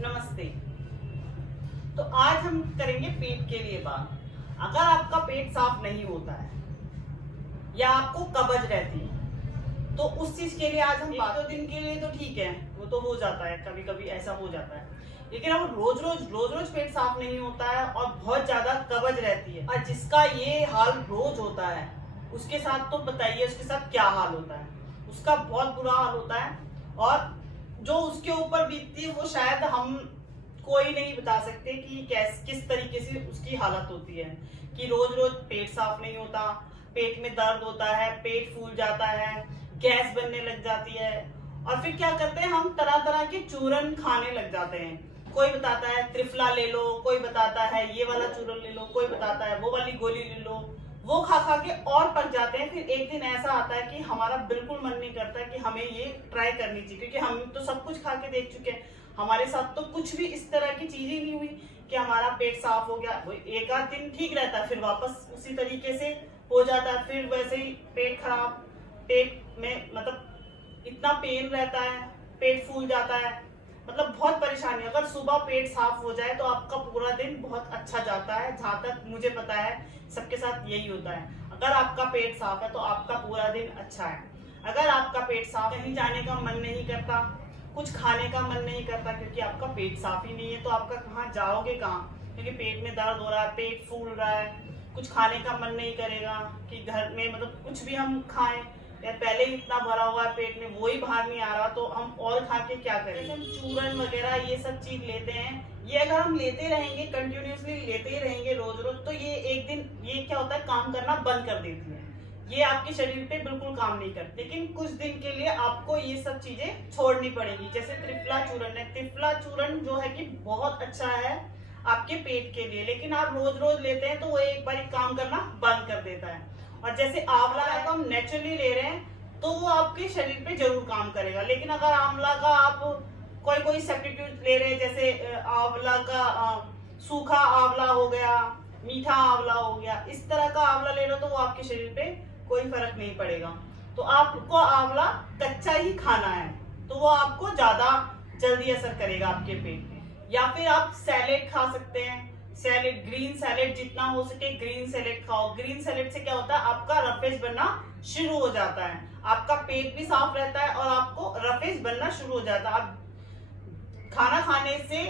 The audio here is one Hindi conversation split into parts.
नमस्ते। तो आज हम करेंगे पेट के लिए बात। अगर आपका पेट साफ नहीं होता है या आपको कब्ज रहती है तो उस चीज के लिए आज हम बात। दो दिन के लिए तो ठीक है, वो तो हो जाता है, कभी कभी ऐसा हो जाता है। लेकिन अब रोज रोज पेट साफ नहीं होता है और बहुत ज्यादा कब्ज रहती है, और जिसका ये हाल रोज होता है उसके साथ तो बताइए उसके साथ क्या हाल होता है। उसका बहुत बुरा हाल होता है, और जो उसके ऊपर बीतती है वो शायद हम कोई नहीं बता सकते कि किस तरीके से उसकी हालत होती है। कि रोज रोज पेट साफ नहीं होता, पेट में दर्द होता है, पेट फूल जाता है, गैस बनने लग जाती है, और फिर क्या करते हैं हम तरह तरह के चूरन खाने लग जाते हैं। कोई बताता है त्रिफला ले लो, कोई बताता है ये वाला चूरन ले लो, कोई बताता है वो वाली गोली ले लो। वो खा खा के और पक जाते हैं। फिर एक दिन ऐसा आता है कि हमारा बिल्कुल मन नहीं करता कि हमें ये ट्राई करनी चाहिए, क्योंकि हम तो सब कुछ खा के देख चुके हैं। हमारे साथ तो कुछ भी इस तरह की चीज ही नहीं हुई कि हमारा पेट साफ हो गया। वो एक आध दिन ठीक रहता है, फिर वापस उसी तरीके से हो जाता है, फिर वैसे ही पेट खराब, पेट में मतलब इतना पेन रहता है, पेट फूल जाता है, मतलब बहुत परेशानी। अगर सुबह पेट साफ हो जाए तो आपका पूरा दिन बहुत अच्छा जाता है। जहां तक मुझे पता है सबके साथ यही होता है। अगर आपका पेट साफ है तो आपका पूरा दिन अच्छा है। अगर आपका पेट साफ, कहीं जाने का मन नहीं करता, कुछ खाने का मन नहीं करता, क्योंकि आपका पेट साफ ही नहीं है, तो आपका कहाँ जाओगे कहाँ, क्योंकि पेट में दर्द हो रहा है, पेट फूल रहा है, कुछ खाने का मन नहीं करेगा कि घर में मतलब कुछ भी हम खाएं, या पहले ही इतना भरा हुआ है पेट में, वो ही बाहर नहीं आ रहा, तो हम और खा के क्या करें। हम चूरन वगैरह ये सब चीज लेते हैं, ये अगर हम लेते रहेंगे, कंटिन्यूसली लेते ही रहेंगे रोज रोज, तो ये एक दिन ये क्या होता है, काम करना बंद कर देती है। ये आपके शरीर पे बिल्कुल काम नहीं करती। लेकिन कुछ दिन के लिए आपको ये सब चीजें छोड़नी पड़ेगी। जैसे त्रिफला चूरन है, त्रिफला चूरन जो है कि बहुत अच्छा है आपके पेट के लिए, लेकिन आप रोज रोज लेते हैं तो वो एक बार काम करना बंद कर देता है। और जैसे आंवला है तो हम नेचुरली ले रहे हैं तो वो आपके शरीर पे जरूर काम करेगा। लेकिन अगर आंवला का आप कोई सब्स्टिट्यूट ले रहे हैं, जैसे आंवला का सूखा आंवला हो गया, मीठा आंवला हो गया, इस तरह का आंवला ले रहे हो तो वो आपके शरीर पे कोई फर्क नहीं पड़ेगा। तो आपको आंवला कच्चा ही खाना है, तो वो आपको ज्यादा जल्दी असर करेगा आपके पेट में। या फिर आप सैलेड खा सकते हैं, सैलेड, ग्रीन सैलेड, जितना हो सके ग्रीन सैलेड खाओ। ग्रीन सैलेड से क्या होता है, आपका रफेज बनना शुरू हो जाता है, आपका पेट भी साफ रहता है और आपको रफेज बनना शुरू हो जाता है। आप खाना खाने से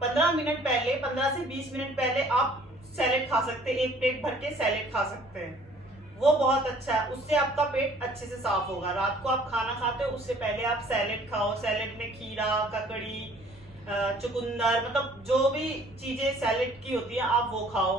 15 मिनट पहले, 15 से 20 मिनट पहले आप सैलेड खा सकते हैं, एक प्लेट भर के सैलेड खा सकते हैं, वो बहुत अच्छा है। उससे आपका पेट अच्छे से साफ होगा। रात को आप खाना खाते हो उससे पहले आप सैलेड खाओ। सैलेड में खीरा, ककड़ी, चुकंदर, मतलब जो भी चीजें सैलेड की होती है आप वो खाओ।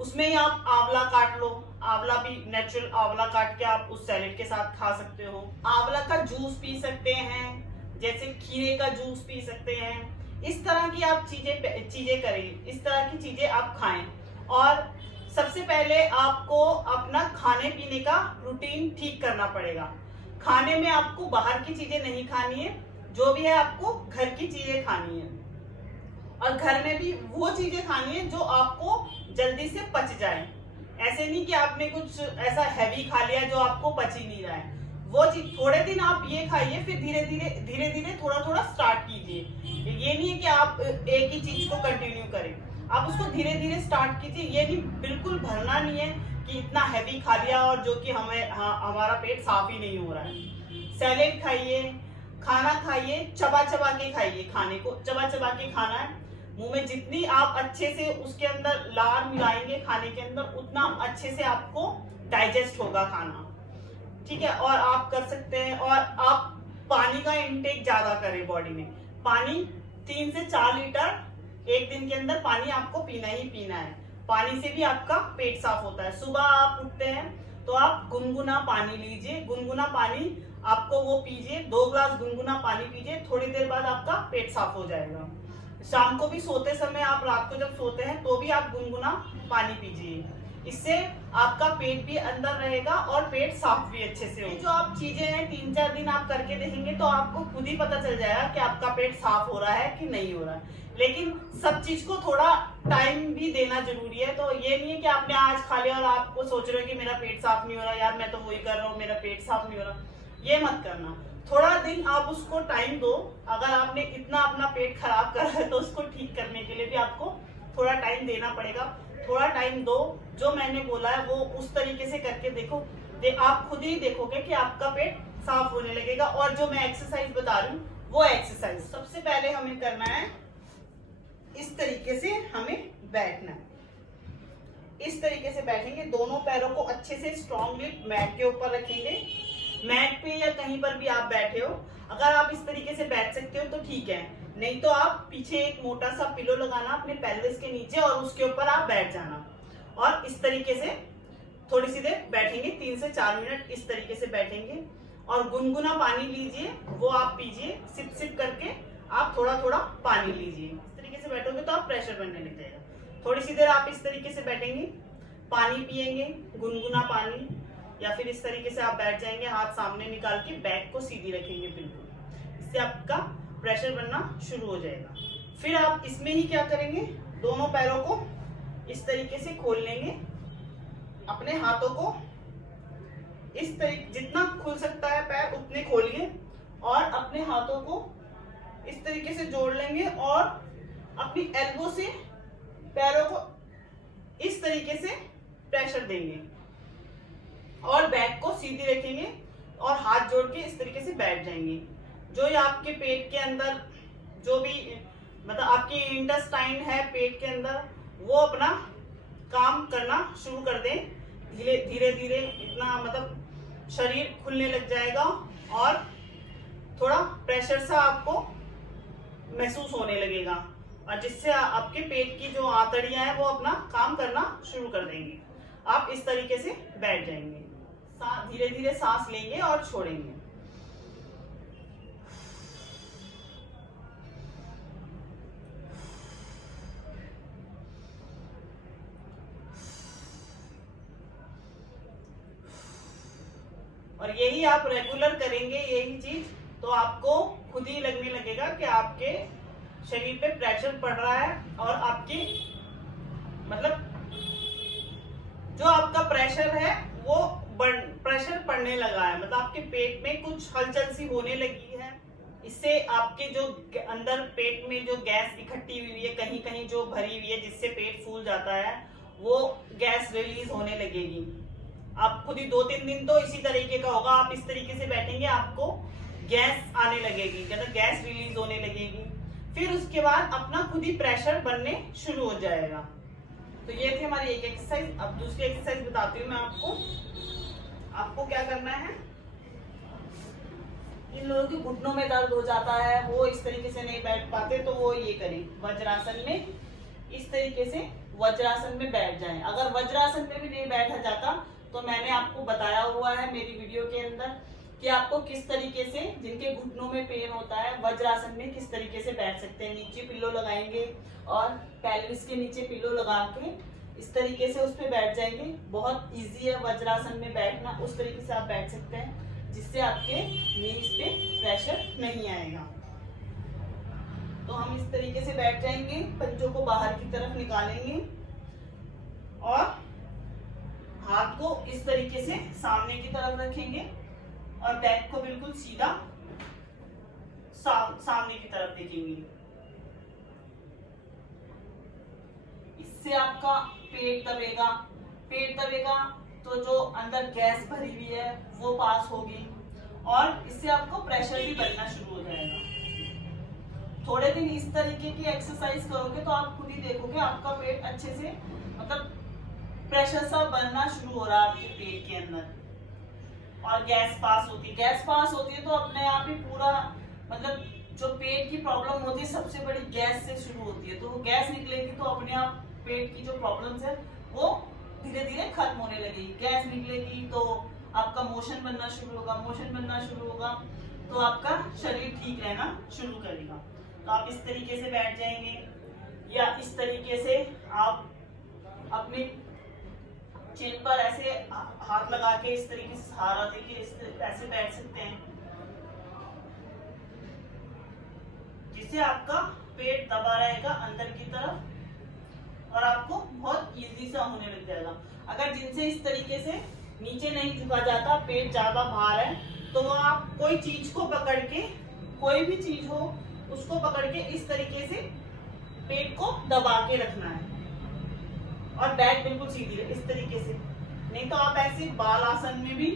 उसमें ही आप आंवला काट लो, आंवला भी नेचुरल आंवला काट के आप उस सैलेड के साथ खा सकते हो। आंवला का जूस पी सकते हैं, जैसे खीरे का जूस पी सकते हैं। इस तरह की आप चीजें करें, इस तरह की चीजें आप खाएं। और सबसे पहले आपको अपना खाने पीने का रूटीन ठीक करना पड़ेगा। खाने में आपको बाहर की चीजें नहीं खानी है, जो भी है आपको घर की चीजें खानी है, और घर में भी वो चीजें खानी है जो आपको जल्दी से पच जाए। ऐसे नहीं कि आपने कुछ ऐसा हैवी खा लिया जो आपको पच ही नहीं रहा है। वो चीज थोड़े दिन आप ये खाइए, फिर धीरे धीरे थोड़ा थोड़ा स्टार्ट कीजिए। ये नहीं है कि आप एक ही चीज को कंटिन्यू करें, आप उसको धीरे धीरे स्टार्ट कीजिए। ये नहीं, बिल्कुल भरना नहीं है कि इतना हैवी खा लिया और जो कि हमारा पेट साफ ही नहीं हो रहा है। सैलेड खाइए, खाना खाइए, चबा चबा के खाइए, खाने को चबा चबा के खाना है। मुंह में जितनी आप अच्छे से उसके अंदर लार मिलाएंगे खाने के अंदर, उतना अच्छे से आपको डाइजेस्ट होगा खाना, ठीक है। और आप कर सकते हैं, और आप पानी का इंटेक ज्यादा करें बॉडी में। पानी 3 से 4 लीटर एक दिन के अंदर पानी आपको पीना ही पीना है। पानी से भी आपका पेट साफ होता है। सुबह आप उठते हैं तो आप गुनगुना पानी लीजिए, गुनगुना पानी आपको वो पीजिए, 2 ग्लास गुनगुना पानी पीजिए, थोड़ी देर बाद आपका पेट साफ हो जाएगा। शाम को भी सोते समय, आप रात को जब सोते हैं तो भी आप गुनगुना पानी पीजिए। इससे आपका पेट भी अंदर रहेगा और पेट साफ भी अच्छे से होगा। जो आप चीजें हैं 3-4 दिन आप करके देखेंगे तो आपको खुद ही पता चल जाएगा कि आपका पेट साफ हो रहा है कि नहीं हो रहा है। लेकिन सब चीज को थोड़ा टाइम भी देना जरूरी है। तो ये नहीं है कि आपने आज खा लिया और आपको सोच रहे हो कि मेरा पेट साफ नहीं हो रहा, यार मैं तो वही कर रहा हूँ, मेरा पेट साफ नहीं हो रहा, ये मत करना। थोड़ा दिन आप उसको टाइम दो। अगर आपने इतना अपना पेट खराब करा है तो उसको ठीक करने के लिए भी आपको थोड़ा टाइम देना पड़ेगा। थोड़ा टाइम दो, जो मैंने बोला है वो उस तरीके से करके देखो, आप खुद ही देखोगे कि आपका पेट साफ होने लगेगा। और जो मैं एक्सरसाइज बता रही हूँ वो एक्सरसाइज सबसे पहले हमें करना है, इस तरीके से हमें बैठना है। इस तरीके से बैठेंगे, दोनों पैरों को अच्छे से स्ट्रांगली मैट के ऊपर रखेंगे। मैट पे या कहीं पर भी आप बैठे हो, अगर आप इस तरीके से बैठ सकते हो तो ठीक है, नहीं तो आप पीछे एक मोटा सा पिलो लगाना अपने पेल्विस के नीचे और उसके ऊपर आप बैठ जाना। और इस तरीके से थोड़ी सी देर बैठेंगे, 3 से 4 मिनट इस तरीके से बैठेंगे। और गुनगुना पानी लीजिए, वो आप पीजिए, सिप सिप करके आप थोड़ा थोड़ा पानी लीजिए। इस तरीके से बैठोगे तो आप प्रेशर बनने लग जाएगा। थोड़ी सी देर आप इस तरीके से बैठेंगे, पानी पिएंगे, गुनगुना पानी, या फिर इस तरीके से आप बैठ जाएंगे, हाथ सामने निकाल के बैक को सीधी रखेंगे बिल्कुल। इससे आपका प्रेशर बनना शुरू हो जाएगा। फिर आप इसमें ही क्या करेंगे, दोनों पैरों को इस तरीके से खोल लेंगे, अपने हाथों को इस तरीके, जितना खुल सकता है पैर उतने खोलिए, और अपने हाथों को इस तरीके से जोड़ लेंगे और अपनी एल्बो से पैरों को इस तरीके से प्रेशर देंगे और बैक को सीधी रखेंगे और हाथ जोड़ के इस तरीके से बैठ जाएंगे। जो ये आपके पेट के अंदर जो भी मतलब आपकी इंटेस्टाइन है पेट के अंदर, वो अपना काम करना शुरू कर दें। धीरे धीरे इतना मतलब शरीर खुलने लग जाएगा और थोड़ा प्रेशर सा आपको महसूस होने लगेगा, और जिससे आपके पेट की जो आंतड़ियां हैं वो अपना काम करना शुरू कर देंगे। आप इस तरीके से बैठ जाएंगे, धीरे धीरे सांस लेंगे और छोड़ेंगे। और यही आप रेगुलर करेंगे यही चीज, तो आपको खुद ही लगने लगेगा कि आपके शरीर पे प्रेशर पड़ रहा है, और आपकी मतलब जो आपका प्रेशर है वो प्रेशर पड़ने लगा है, मतलब आपके पेट में कुछ हलचल सी होने लगी है। इससे आपके जो अंदर पेट में जो गैस इकट्ठी हुई है, कहीं कहीं जो भरी हुई है जिससे पेट फूल जाता है, वो गैस रिलीज होने लगेगी। आप खुद ही 2-3 दिन तो इसी तरीके का होगा, आप इस तरीके से बैठेंगे, आपको गैस आने लगेगी, मतलब गैस रिलीज होने लगेगी। फिर उसके बाद अपना खुद ही प्रेशर बनने शुरू हो जाएगा। तो ये थी हमारी एक एक्सरसाइज। अब दूसरी एक्सरसाइज बताती हूँ मैं आपको क्या करना है। इन लोगों के घुटनों में दर्द हो जाता है, वो इस तरीके से नहीं बैठ पाते, तो वो ये करें, वज्रासन में इस तरीके से वज्रासन में बैठ जाएं। अगर वज्रासन में भी नहीं बैठा जाता तो मैंने आपको बताया हुआ है मेरी वीडियो के अंदर कि आपको किस तरीके से, जिनके घुटनों में पेन होता है, वज्रासन में किस तरीके से बैठ सकते हैं। नीचे पिल्लो लगाएंगे और पेल्विस के नीचे पिल्लो लगा के इस तरीके से उस पर बैठ जाएंगे। बहुत इजी है वज्रासन में बैठना, उस तरीके से आप बैठ सकते हैं, जिससे आपके नीज पे प्रेशर नहीं आएगा। तो हम इस तरीके से बैठ जाएंगे, पंजों को बाहर की तरफ निकालेंगे और हाथ को इस तरीके से सामने की तरफ रखेंगे और बैक को बिल्कुल सीधा सामने की तरफ देखेंगे। इससे आपका पेट दबेगा तो जो अंदर गैस भरी हुई है वो पास होगी और इससे आपको प्रेशर भी बनना शुरू हो जाएगा। थोड़े दिन इस तरीके की एक्सरसाइज करोगे तो आप खुद ही देखोगे आपका पेट अच्छे से मतलब प्रेशर सा बनना शुरू हो रहा है आपके पेट के अंदर और गैस पास होती है तो अपने आप ही पूरा मतलब जो पेट की प्रॉब्लम होती है सबसे बड़ी गैस से शुरू होती है। तो वो गैस निकलेगी तो अपने आप पेट की जो प्रॉब्लम्स है वो धीरे धीरे खत्म होने लगेगी। गैस निकलेगी तो आपका मोशन बनना शुरू होगा तो आपका शरीर ठीक रहना शुरू करेगा। तो आप इस तरीके से बैठ जाएंगे या इस तरीके से आप अपने चिन पर ऐसे हाथ लगा के इस तरीके से सहारा देके ऐसे बैठ सकते हैं, जिससे आपका पेट दबा रहेगा अंदर की तरफ और आपको बहुत इजी सा होने लग जाएगा। अगर जिनसे इस तरीके से नीचे नहीं झुका जाता, पेट ज्यादा भार है, तो आप कोई चीज को पकड़ के, कोई भी चीज हो उसको पकड़ के इस तरीके से पेट को दबा के रखना है और बैक बिल्कुल सीधी रहे इस तरीके से। नहीं तो आप ऐसे बाल आसन में भी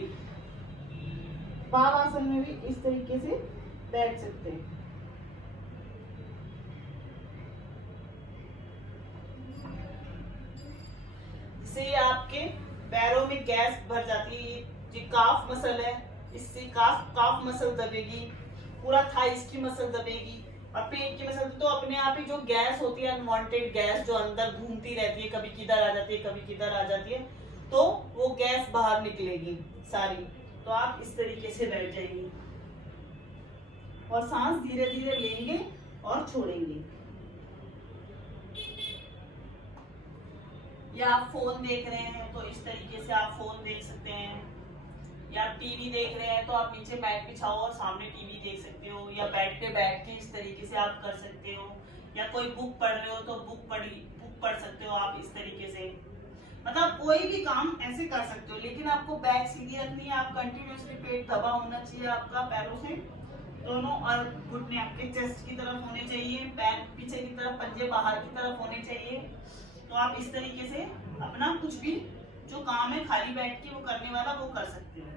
इस तरीके से बैठ सकते हैं। इससे आपके पैरों में गैस भर जाती है। जो काफ मसल है, इससे काफ मसल दबेगी, पूरा थाइस की मसल दबेगी और पेट की मसल। तो अपने आप ही जो गैस होती है, अनवांटेड गैस जो अंदर घूमती रहती है, कभी किधर आ जाती है कभी किधर आ जाती है, तो वो गैस बाहर निकलेगी सारी। तो आप इस तरीके से बैठ जाएंगे और सांस धीरे धीरे लेंगे और छोड़ेंगे। या आप फोन देख रहे हैं तो इस तरीके से आप फोन देख सकते हैं, या टीवी देख रहे हैं तो आप नीचे मैट बिछाओ और सामने टीवी देख सकते हो, या बेड पे बैठ के इस तरीके से आप कर सकते हो, या कोई बुक पढ़ रहे हो तो बुक पढ़ सकते हो आप इस तरीके से। मतलब कोई भी काम ऐसे कर सकते हो, लेकिन आपको बैक सीधी रखनी है। आप कंटिन्यूअसली पेट दबा होना चाहिए आपका पैरों से दोनों, और घुटने आपके चेस्ट की तरफ होने चाहिए, पैर पीछे की तरफ, पंजे बाहर की तरफ होने चाहिए। तो आप इस तरीके से अपना कुछ भी जो काम है खाली बैठ के वो करने वाला वो कर सकते हो।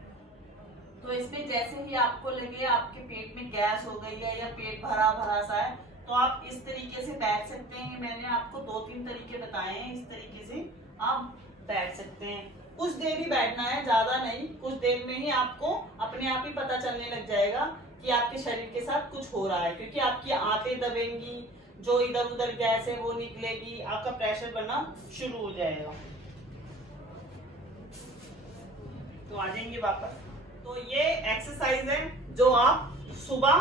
तो इसमें जैसे ही आपको लगे आपके पेट में गैस हो गई है या पेट भरा भरा सा है, तो आप इस तरीके से बैठ सकते हैं। मैंने आपको 2-3 तरीके बताए हैं, इस तरीके से आप बैठ सकते हैं। कुछ देर ही बैठना है, ज्यादा नहीं। कुछ देर में ही आपको अपने आप ही पता चलने लग जाएगा कि आपके शरीर के साथ कुछ हो रहा है, क्योंकि आपकी आंतें दबेंगी, जो इधर उधर गैस है वो निकलेगी, आपका प्रेशर बनना शुरू हो जाएगा। तो आ जाएंगे वापस। तो ये एक्सरसाइज है जो आप सुबह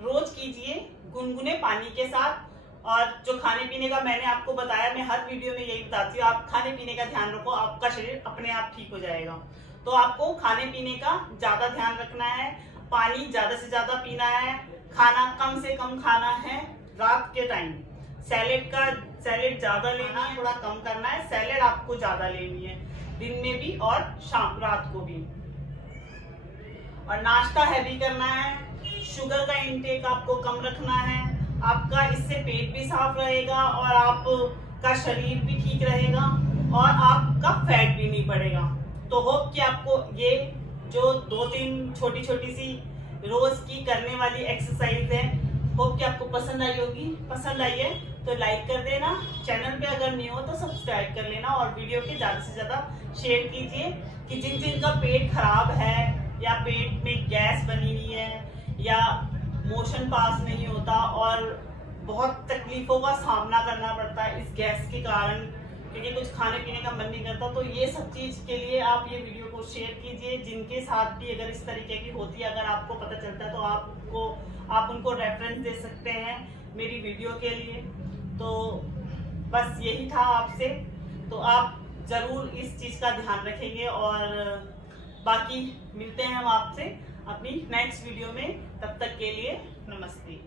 रोज कीजिए गुनगुने पानी के साथ। और जो खाने पीने का मैंने आपको बताया, मैं हर वीडियो में यही बताती हूँ, आप खाने पीने का ध्यान रखो, आपका शरीर अपने आप ठीक हो जाएगा। तो आपको खाने पीने का ज्यादा ध्यान रखना है, पानी ज्यादा से ज्यादा पीना है, खाना कम से कम खाना है। रात के टाइम सैलेड ज्यादा लेना है, थोड़ा कम करना है। सैलेड आपको ज्यादा लेनी है दिन में भी और रात को भी। और नाश्ता हैवी करना है, शुगर का इंटेक आपको कम रखना है। आपका इससे पेट भी साफ रहेगा और आपका शरीर भी ठीक रहेगा और आपका फैट भी नहीं बढ़ेगा। तो होप कि आपको ये जो 2-3 छोटी छोटी सी रोज की करने वाली एक्सरसाइज है, होप कि आपको पसंद आई होगी। पसंद आई है तो लाइक कर देना, चैनल पे अगर नहीं हो तो सब्सक्राइब कर लेना और वीडियो के ज्यादा से ज्यादा शेयर कीजिए कि जिन जिन का पेट खराब है या पेट में गैस बनी हुई है या मोशन पास नहीं होता और बहुत तकलीफों का सामना करना पड़ता है इस गैस के कारण, क्योंकि कुछ खाने पीने का मन नहीं करता, तो ये सब चीज के लिए आप ये वीडियो को शेयर कीजिए। जिनके साथ भी अगर इस तरीके की होती है, अगर आपको पता चलता है तो आप उनको रेफरेंस दे सकते हैं मेरी वीडियो के लिए। तो बस यही था आपसे, तो आप जरूर इस चीज का ध्यान रखेंगे और बाकी मिलते हैं हम आपसे अपनी नेक्स्ट वीडियो में। तब तक के लिए नमस्ते।